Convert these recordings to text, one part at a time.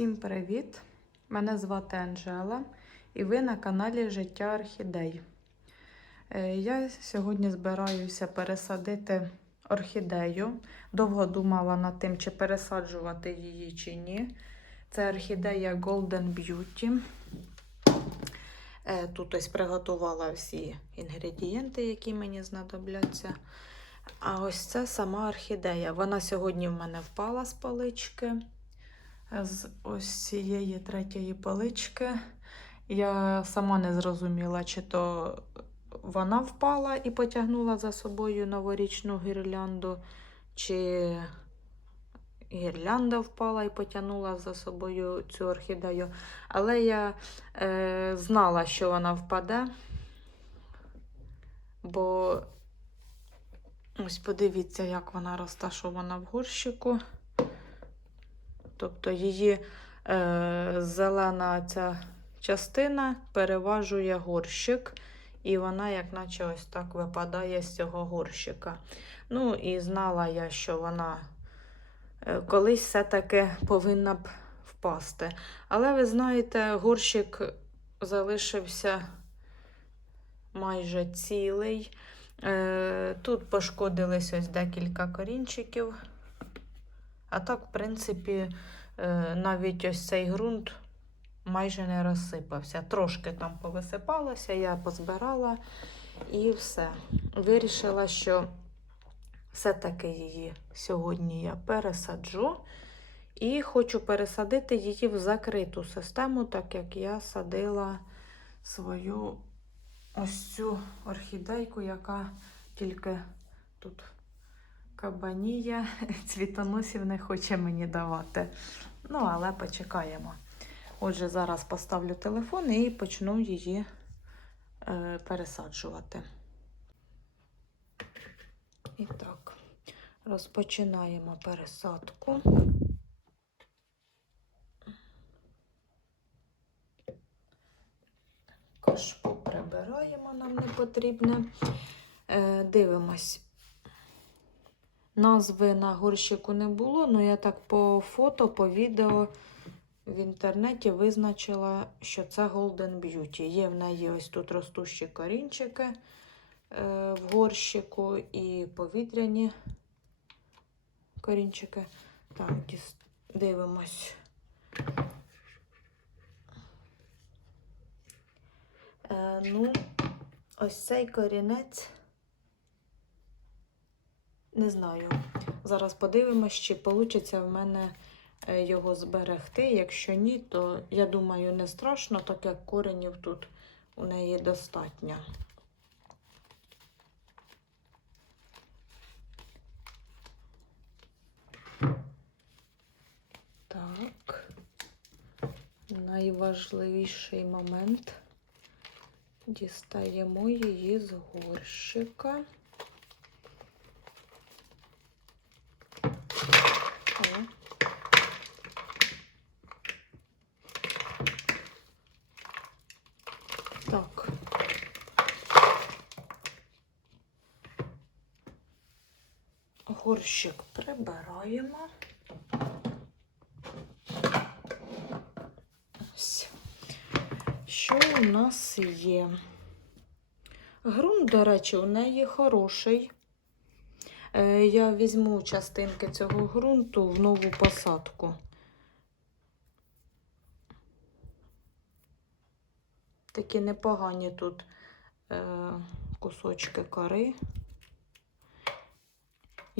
Всім привіт! Мене звати Анжела і ви на каналі Життя Орхідей. Е, Я сьогодні збираюся пересадити орхідею. Довго думала над тим, чи пересаджувати її чи ні. Це орхідея Golden Beauty. Е, Тут ось приготувала всі інгредієнти, які мені знадобляться. А ось це сама орхідея. Вона сьогодні в мене впала з полички. З ось цієї третьої полички. Я сама не зрозуміла, чи то вона впала і потягнула за собою новорічну гірлянду, чи гірлянда впала і потягнула за собою цю орхідею. Але я е, знала, що вона впаде, бо ось подивіться, як вона розташована в горщику. Тобто її е, зелена ця частина переважує горщик, і вона, як наче ось так випадає з цього горщика. Ну, і знала я, що вона е, колись все-таки повинна б впасти. Але ви знаєте, горщик залишився майже цілий. Е, Тут пошкодились ось декілька корінчиків. А так, в принципі, навіть ось цей ґрунт майже не розсипався. Трошки там повисипалося, я позбирала і все. Вирішила, що все-таки її сьогодні я пересаджу. І хочу пересадити її в закриту систему, так як я садила свою ось цю орхідейку, яка тільки тут кабанія цвітоносів не хоче мені давати. Ну, але почекаємо. Отже, зараз поставлю телефон і почну її е, пересаджувати. І так, розпочинаємо пересадку. Кашпу прибираємо, нам не потрібне. Е, дивимось. Назви на горщику не було, але я так по фото, по відео в інтернеті визначила, що це Golden Beauty. Є в неї ось тут ростущі корінчики е, в горщику і повітряні корінчики. Так, дивимось. Е, ну, ось цей корінець. Не знаю. Зараз подивимось, чи вийде в мене е, його зберегти. Якщо ні, то я думаю, не страшно, так як коренів тут у неї достатньо. Так, найважливіший момент. Дістаємо її з горщика. О. Так. Горщик прибираємо. Ось. Що у нас є? Грунт, до речі, у неї хороший. Е, Я візьму частинки цього ґрунту в нову посадку. Такі непогані тут е, кусочки кори.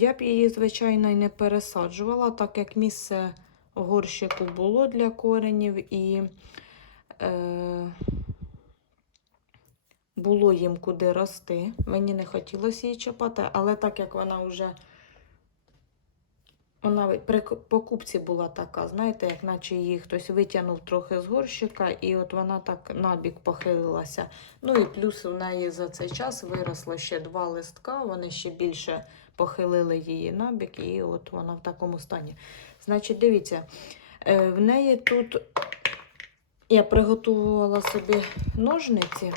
Я б її, звичайно, не пересаджувала, так як місце в горщику було для коренів і е, було їм куди рости. Мені не хотілося її чіпати, але так як вона вже вона при покупці була така, знаєте, як наче її хтось витягнув трохи з горщика, і от вона так набік похилилася. Ну і плюс в неї за цей час виросло ще два листка, вони ще більше похилили її набік, і от вона в такому стані. Значить, дивіться, е, в неї тут я приготувала собі ножниці.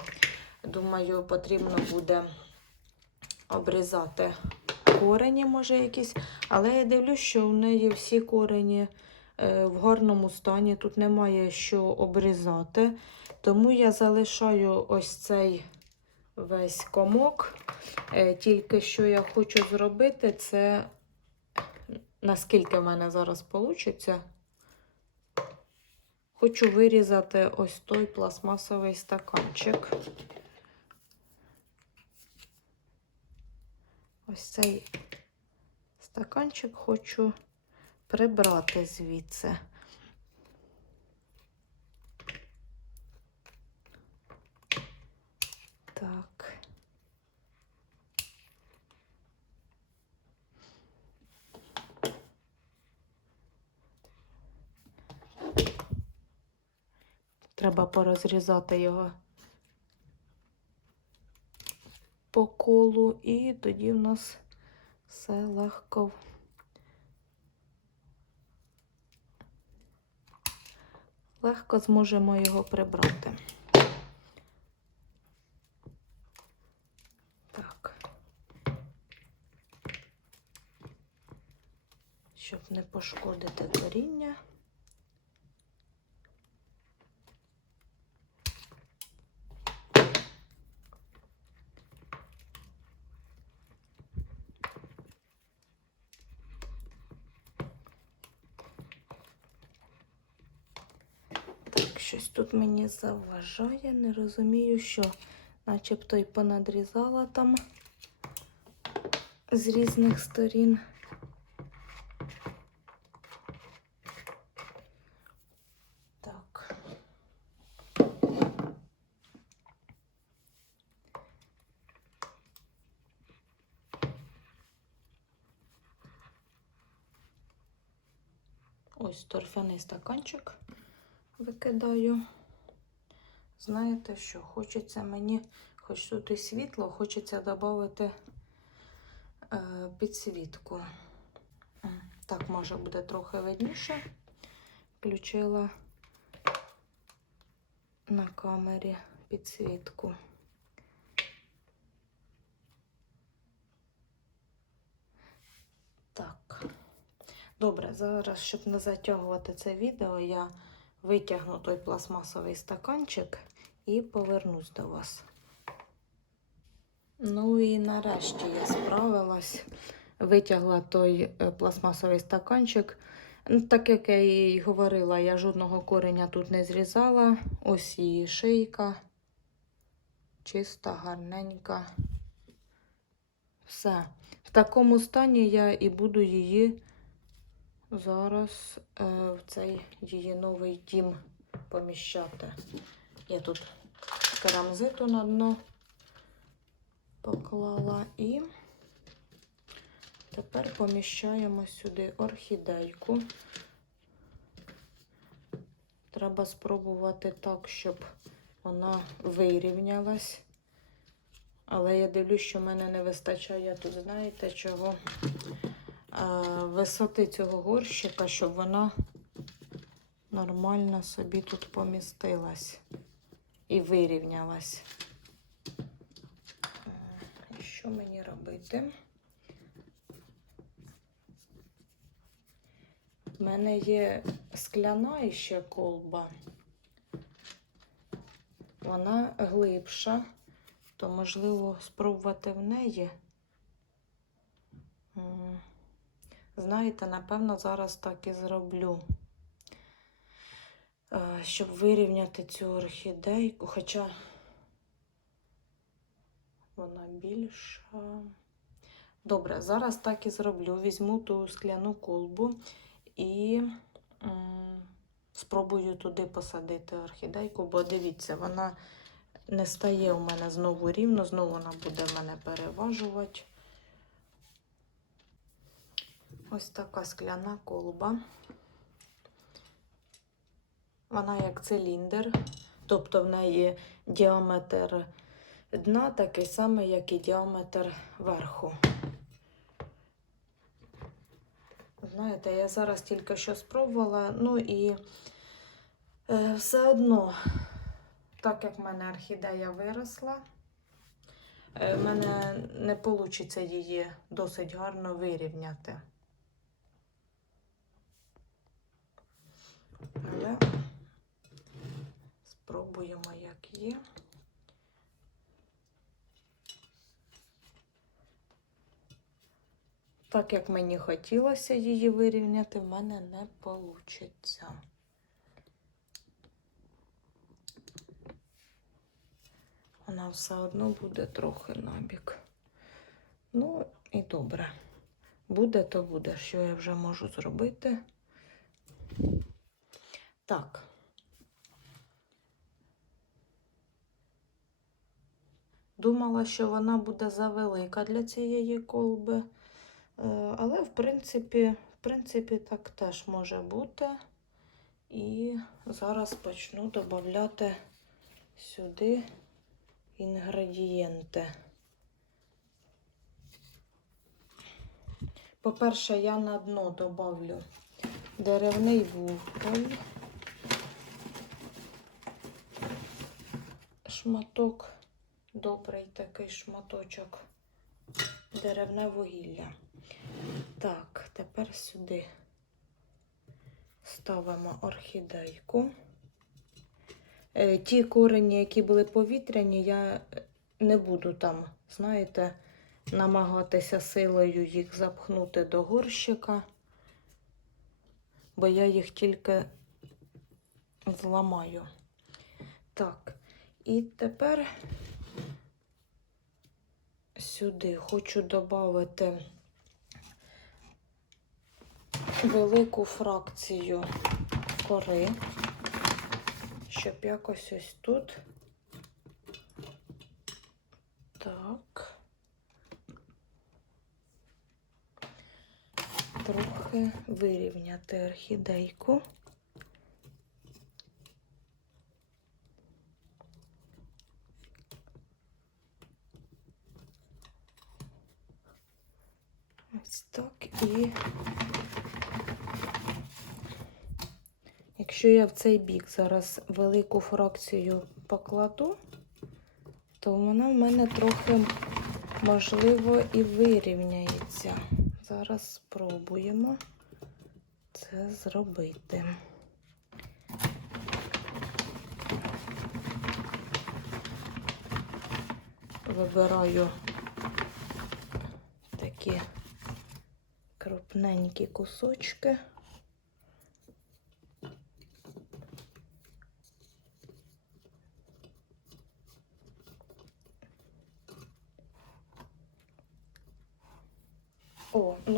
Думаю, потрібно буде обрізати корені, може, якісь. Але я дивлюсь, що у неї всі корені е, в гарному стані, тут немає що обрізати. Тому я залишаю ось цей весь комок. Е, Тільки що я хочу зробити, це наскільки в мене зараз вийде. Хочу вирізати ось той пластмасовий стаканчик. Ось цей стаканчик хочу прибрати звідси. Так. Треба порозрізати його по колу, і тоді в нас все легко. Легко зможемо його прибрати. Так. Щоб не пошкодити коріння. Так, щось мені заважає, не розумію, що начебто й понадрізала там з різних сторін. Ось торфяний стаканчик викидаю. Знаєте що? Хочеться мені, хоч тут і світло, хочеться додати е, підсвітку. Так, може буде трохи видніше. Включила на камері підсвітку. Так. Добре, зараз, щоб не затягувати це відео, я витягну той пластмасовий стаканчик і повернусь до вас. Ну і нарешті я справилась, витягла той е, пластмасовий стаканчик. Ну, Так як я і говорила, я жодного кореня тут не зрізала. Ось її шийка. Чиста, гарненька. Все. В такому стані я і буду її зараз е, в цей її новий дім поміщати. Я тут керамзиту на дно поклала і тепер поміщаємо сюди орхідейку. Треба спробувати так, щоб вона вирівнялась. Але я дивлюсь, що в мене не вистачає тут, знаєте, чого? Е, висоти цього горщика, щоб вона нормально собі тут помістилась і вирівнялась. Е, Що мені робити? У мене є скляна іще колба. Вона глибша, то можливо спробувати в неї. Знаєте, напевно, зараз так і зроблю. Е, Щоб вирівняти цю орхідейку, хоча вона більша. Добре, зараз так і зроблю. Візьму ту скляну колбу і спробую туди посадити орхідейку, бо дивіться, вона не стає у мене знову рівно, знову вона буде мене переважувати. Ось така скляна колба. Вона як циліндр, тобто в неї діаметр дна такий самий, як і діаметр верху. Знаєте, я зараз тільки що спробувала, ну і е, все одно, так як в мене орхідея виросла, е, в мене не вийде її досить гарно вирівняти. але спробуємо, як є. Так як мені хотілося її вирівняти, в мене не вийде. Вона все одно буде трохи набік. Ну, і добре. Буде, то буде, що я вже можу зробити. Так. Думала, що вона буде завелика для цієї колби. Е, Але, в принципі, в принципі, так теж може бути. І зараз почну додати сюди інгредієнти. По-перше, я на дно добавлю деревний вуголь, шматок, добрий такий шматочок, деревне вугілля. Так, тепер сюди ставимо орхідейку. Е, Ті корені, які були повітряні, я не буду там, знаєте, намагатися силою їх запхнути до горщика, бо я їх тільки зламаю. Так, і тепер сюди хочу додати велику фракцію кори, щоб якось ось тут. Так. Трохи вирівняти орхідейку. Ось так і якщо я в цей бік зараз велику фракцію покладу, то вона в мене трохи, можливо, і вирівняється. Зараз спробуємо це зробити. Вибираю такі крупненькі кусочки.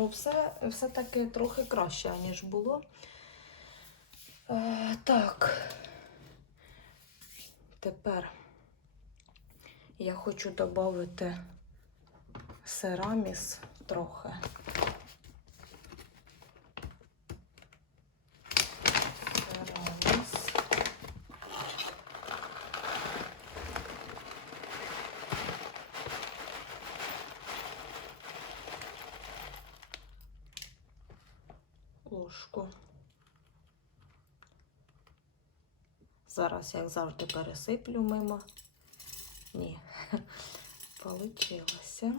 Все, все таки трохи краще, ніж було. Е, так. Тепер я хочу додати сераміс трохи. Сераміс. ложку. Як завжди, пересиплю мимо. Ні, получилося.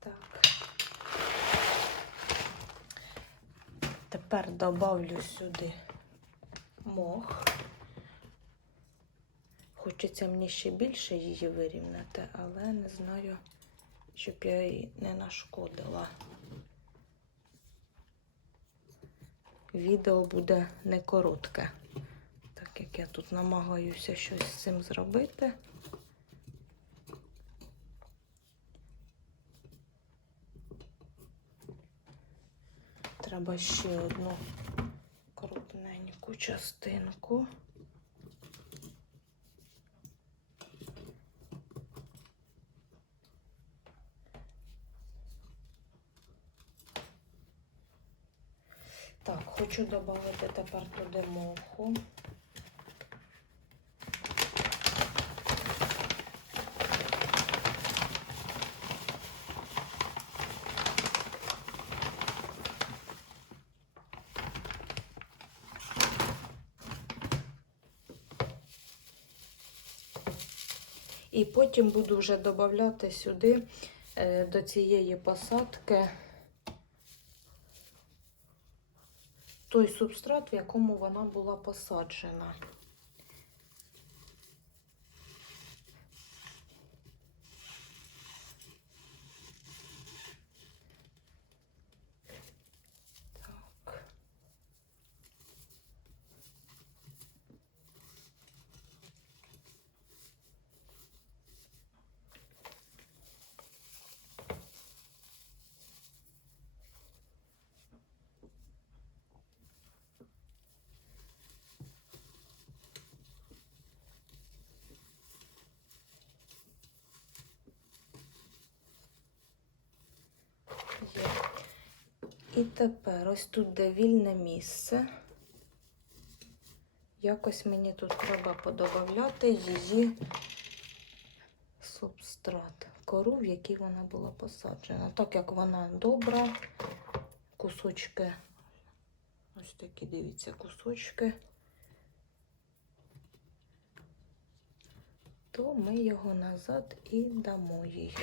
Так. Тепер добавлю сюди мох. Хочеться мені ще більше її вирівняти, але не знаю, щоб я її не нашкодила. Відео буде не коротке, так як я тут намагаюся щось з цим зробити. Треба ще одну крупненьку частинку. Так, хочу додати тепер туди моху. І потім буду вже додати сюди е, до цієї посадки той субстрат, в якому вона була посаджена. І тепер ось тут, де вільне місце. Якось мені тут треба подобавляти її субстрат, кору, в якій вона була посаджена. Так як вона добра, кусочки, ось такі, дивіться, кусочки, то ми його назад і дамо їй.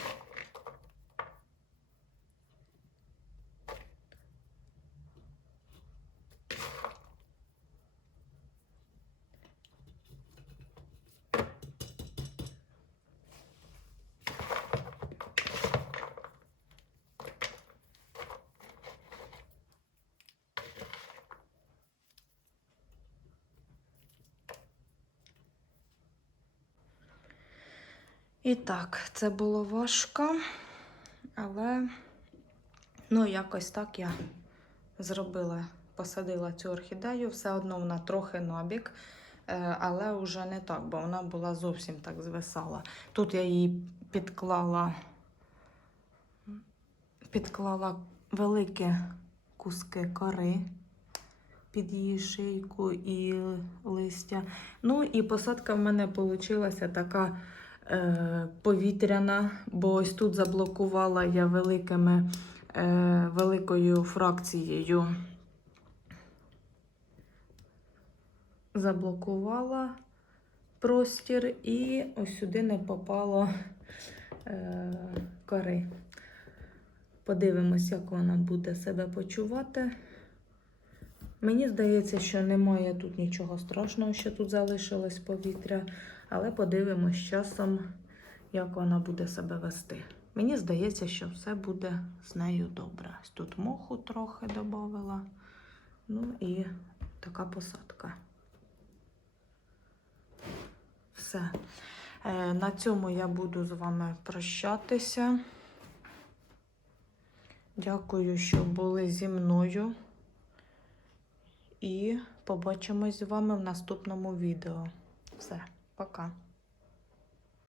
І так, це було важко, але ну, якось так я зробила, посадила цю орхідею. Все одно вона трохи набік, е, але вже не так, бо вона була зовсім так звисала. Тут я її підклала, підклала великі куски кори під її шийку і листя. Ну і посадка в мене вийшла така повітряна, бо ось тут заблокувала я великими, е, великою фракцією. Заблокувала простір і ось сюди не попало е, кори. Подивимось, як вона буде себе почувати. Мені здається, що немає тут нічого страшного, що тут залишилось повітря, але подивимось часом, як вона буде себе вести. Мені здається, що все буде з нею добре. Тут моху трохи додала. Ну і така посадка. Все. Е, На цьому я буду з вами прощатися. Дякую, що були зі мною. І побачимось з вами в наступному відео. Все, пока.